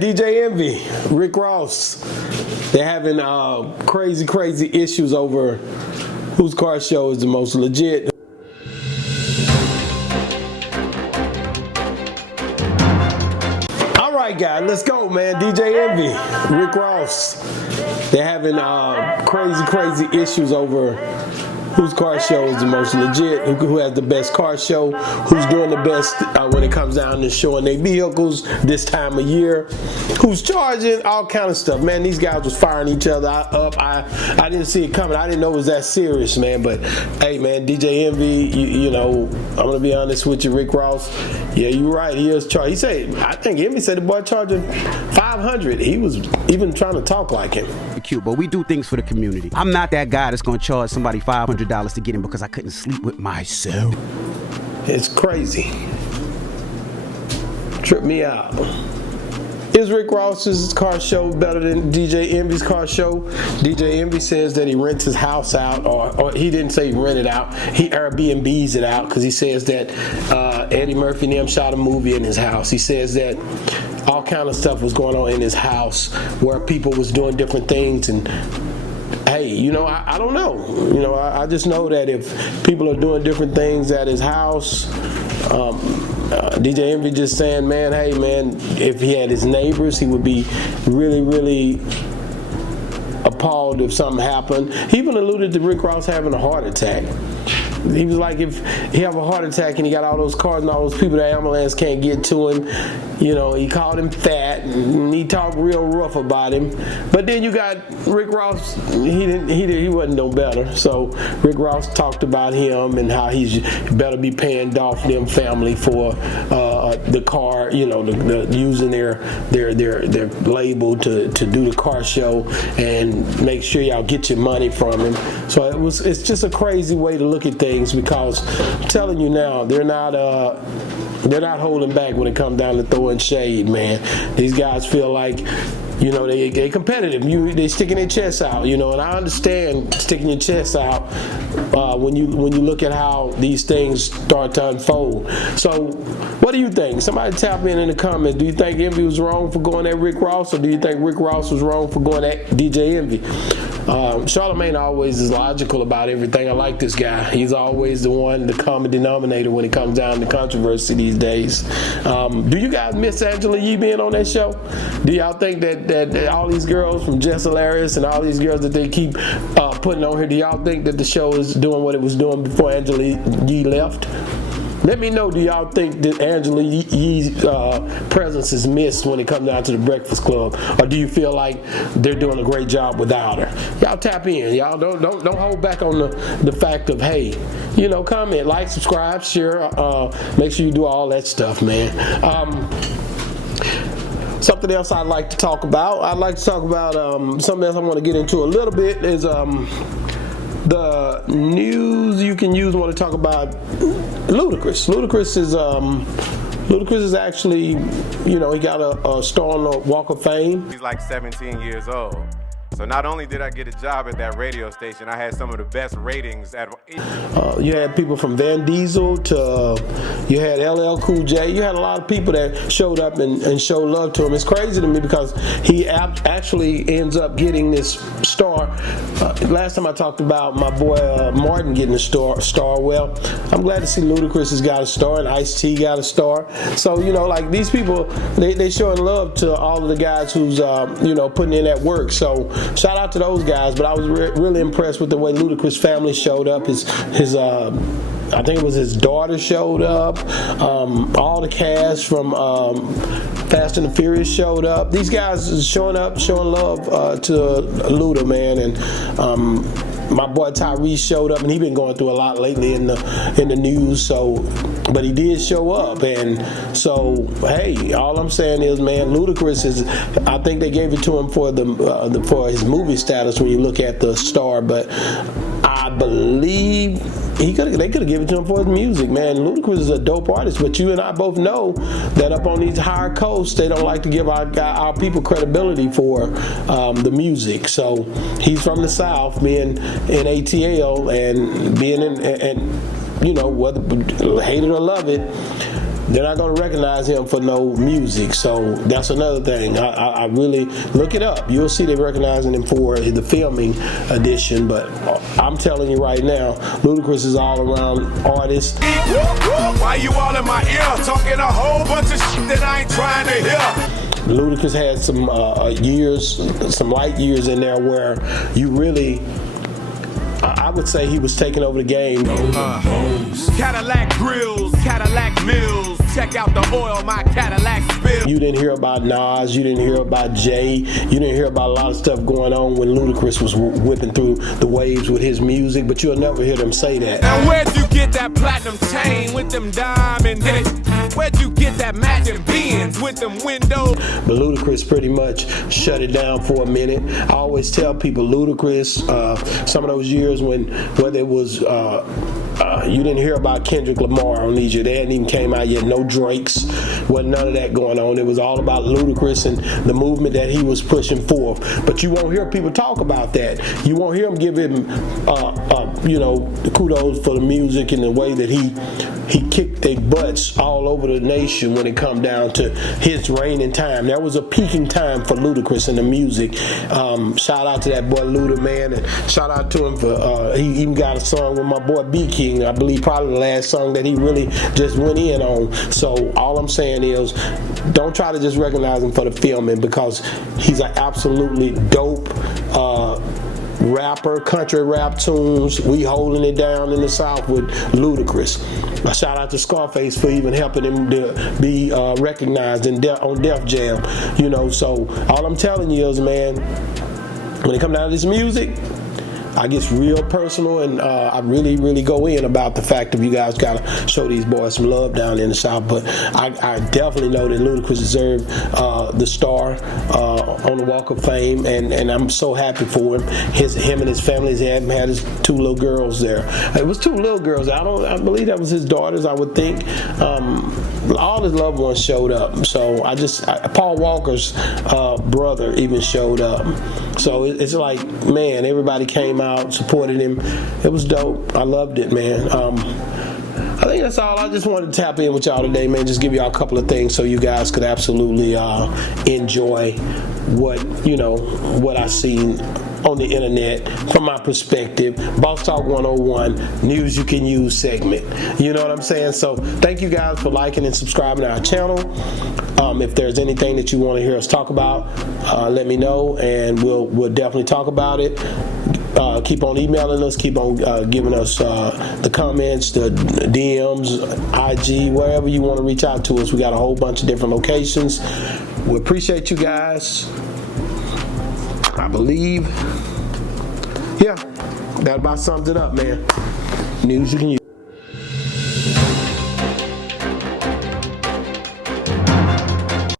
DJ Envy, Rick Ross, they're having crazy issues over whose car show is the most legit. All right, guys, let's go, man. DJ Envy, Rick Ross, they're having crazy issues over whose car show is the most legit, who has the best car show, who's doing the best when it comes down to showing their vehicles this time of year, who's charging, all kind of stuff. Man, these guys was firing each other up. I didn't see it coming. I didn't know it was that serious, man. But hey, man, DJ Envy, you know, I'm gonna be honest with you, Rick Ross. Yeah, you're right. He is charging. He said, I think Envy said the boy charging $500. He was even trying to talk like him. Cute, but we do things for the community. I'm not that guy that's gonna charge somebody $500 to get him because I couldn't sleep with myself. It's crazy. Trip me out. Is Rick Ross's car show better than DJ Envy's car show? DJ Envy says that he rents his house out, or he didn't say rent it out. He Airbnbs it out because he says that Eddie Murphy and them shot a movie in his house. He says that all kind of stuff was going on in his house where people was doing different things. And hey, you know, I don't know. You know, I just know that if people are doing different things at his house, DJ Envy just saying, man, hey, man, if he had his neighbors, he would be really appalled if something happened. He even alluded to Rick Ross having a heart attack. He was like, if he have a heart attack and he got all those cars and all those people, the ambulance can't get to him. You know, he called him fat and he talked real rough about him. But then you got Rick Ross. He wasn't no better. So Rick Ross talked about him and how he's better be paying off them family for the car. You know, the using their label to do the car show and make sure y'all get your money from him. So it's just a crazy way to look at things, because I'm telling you now, they're not holding back when it comes down to throwing shade, man. These guys feel like, you know, they competitive. They sticking their chests out, you know, and I understand sticking your chest out when you look at how these things start to unfold. So, what do you think? Somebody tap in the comments. Do you think Envy was wrong for going at Rick Ross, or do you think Rick Ross was wrong for going at DJ Envy? Charlamagne always is logical about everything. I like this guy. He's always the one, the common denominator when it comes down to controversy these days. Do you guys miss Angela Yee being on that show? Do y'all think that all these girls from Jess Hilarious and all these girls that they keep putting on here, do y'all think that the show is doing what it was doing before Angela Yee left? Let me know, do y'all think that Angela Yee's presence is missed when it comes down to the Breakfast Club? Or do you feel like they're doing a great job without her? Y'all tap in. Y'all don't hold back on the fact of, hey, you know, comment, like, subscribe, share. Make sure you do all that stuff, man. Something else I'd like to talk about. Something else I want to get into a little bit is the news you can use when to talk about Ludacris. Ludacris is actually, you know, he got a star on the Walk of Fame. He's like 17 years old. So not only did I get a job at that radio station, I had some of the best ratings at. You had people from Van Diesel to, you had LL Cool J. You had a lot of people that showed up and showed love to him. It's crazy to me because he actually ends up getting this star. Last time I talked about my boy Martin getting a star. Well, I'm glad to see Ludacris has got a star and Ice-T got a star. So, you know, like these people, they showing love to all of the guys who's, you know, putting in that work. So shout out to those guys, but I was really impressed with the way Ludacris family showed up. His I think it was his daughter showed up. All the cast from Fast and the Furious showed up. These guys is showing up, showing love to Luda, man, and my boy Tyrese showed up, and he been going through a lot lately in the news. So, but he did show up, and so hey, all I'm saying is, man, Ludacris is. I think they gave it to him for for his movie status when you look at the star, but I believe they could have given it to him for his music, man. Ludacris is a dope artist, but you and I both know that up on these higher coasts, they don't like to give our people credibility for the music. So he's from the South, being in ATL and being in, and you know, whether hate it or love it, they're not going to recognize him for no music. So that's another thing. I really look it up. You'll see they recognizing him for the filming edition. But I'm telling you right now, Ludacris is all around artist. Why you all in my ear talking a whole bunch of shit that I ain't trying to hear? Ludacris had some years, some light years in there where you really, I would say he was taking over the game. Cadillac grills, Cadillac mills. Check out the oil my Cadillac spills. You didn't hear about Nas, you didn't hear about Jay, you didn't hear about a lot of stuff going on when Ludacris was whipping through the waves with his music, but you'll never hear them say that. And where'd you get that platinum chain with them diamonds in it? Where'd you get that matching Benz with them windows? But Ludacris pretty much shut it down for a minute. I always tell people Ludacris, some of those years whether it was you didn't hear about Kendrick Lamar on these years. They hadn't even came out yet. No Drakes. Wasn't none of that going on. It was all about Ludacris and the movement that he was pushing forth. But you won't hear people talk about that. You won't hear them give him, the kudos for the music and the way that he kicked their butts all over the nation when it come down to his reigning time. That was a peaking time for Ludacris in the music. Shout out to that boy Luda, man, and shout out to him for he even got a song with my boy B King. I believe probably the last song that he really just went in on. So all I'm saying is, don't try to just recognize him for the filming, because he's an absolutely dope rapper, country rap tunes. We holding it down in the South with Ludacris. A shout out to Scarface for even helping him to be recognized on Def Jam. So all I'm telling you is, man, when it comes down to this music, I get real personal, and I really, really go in about the fact that you guys gotta show these boys some love down in the South. But I definitely know that Ludacris deserved the star on the Walk of Fame, and I'm so happy for him. Him and his family had his two little girls there. It was two little girls. I believe that was his daughters, I would think. All his loved ones showed up. So Paul Walker's brother even showed up. So it's like, man, everybody came out, supported him. It was dope. I loved it, man. I think that's all. I just wanted to tap in with y'all today, man. Just give y'all a couple of things so you guys could absolutely enjoy what I seen on the internet from my perspective. Boss Talk 101, news you can use segment. You know what I'm saying? So thank you guys for liking and subscribing to our channel. If there's anything that you want to hear us talk about, let me know, and we'll definitely talk about it. Keep on emailing us, keep on giving us the comments, the DMs, IG, wherever you want to reach out to us. We got a whole bunch of different locations. We appreciate you guys. I believe, that about sums it up, man. News you can use.